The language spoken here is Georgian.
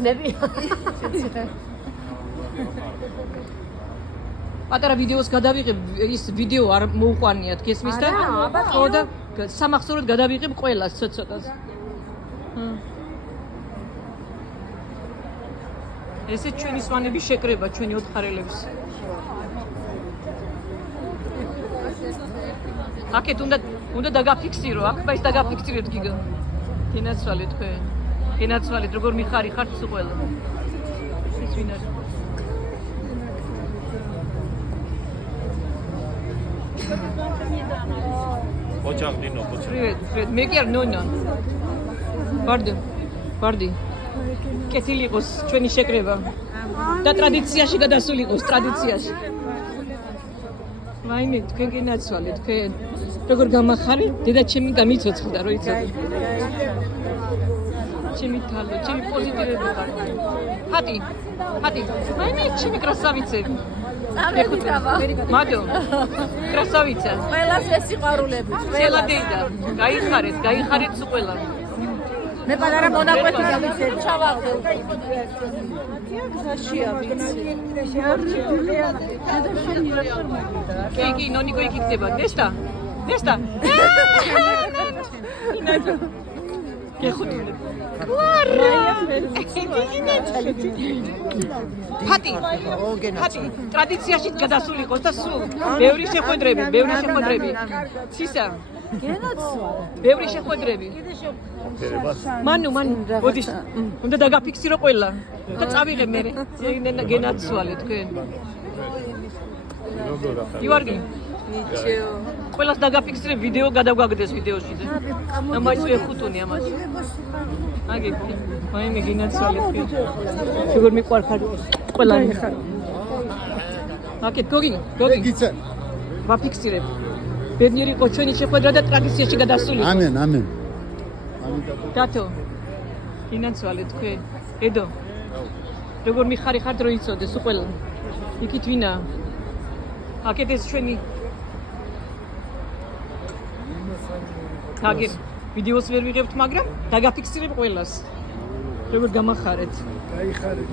იგნები. პატარა ვიდეოს გადავიღებ, ის ვიდეო არ მოუყვანიათ გესმის და ხო და სამახსოვროდ გადავიღებ ყველას ცოტ-ცოტას. ესე ჩვენი სვანების შეკრება, ჩვენი ოთხარელების. აკეთ უნდა დაგაფიქსირო, აქ ბაის დაგაფიქსირეთ გიგო. გენაცვალეთ თქვენ. გენაცვალეთ, როგორ მიხარი ხართ სულ ყველა. ის ვინ არის? ოჯახდინო, Привет, привет. მე კი არ ნონა. ბარდი. კეთილი იყოს ჩვენი შეკრება. და ტრადიციაში გადასული იყოს, ტრადიციაში. მაინე თქვენ გენაცვალეთ, თქვენ როგორ გამახარეთ, დედა ჩემი გამიცოცხლდა, რო იცოდე. ჩემი თალო, ჩემი პოზიტივები ხარ. ჰატი. მაინე ჩემი კრასავიცები. მადო. კრასავიცა. ყველას ეს სიყვარულები. ყველა დედა, გაიხარეთ სულ ყველა. მე პატარა მონაკვეთი გავიცეთ, ჩავაღდე. კი, ნონიკო იქ იქნება. ნესტა. ეხუთი. კლარა. ფატი. ტრადიციაში გადასული იყოს და სულ ბევრი შეხვედრები. ცისა. ბევრი შეხვედრები. მანუ, მოდი. უნდა დაგაფიქსირო ყველა. და წავიღე მე. გენაცვალე თქვენ. იوارგი. ნიჩეო. ყველას დაგაფიქსირე ვიდეო გადავგაგდეს ვიდეოში და ამას ვეხუტუნი ამას. აგი, მაინე გინაცვალე თქვენ. როგორ მიყვარხარ ყველანი ხარ. აკეთ გოგი. გიცე. ვაფიქსირებ. ბედნიერი იყო ჩვენი შეხვედრა და ტრადიციაში გადასული. ამენ. დათო. გინაცვალე თქვენ. ედო. როგორ მიხარი ხართ რო იცოდე სულ ყველა. იქით ვინა? აკეთ ეს ჩვენი აგერ ვიდეოს ვერ ვიღებთ, მაგრამ დაგაფიქსირებ ყველას. როგორ გამახარეთ? გაიხარეთ.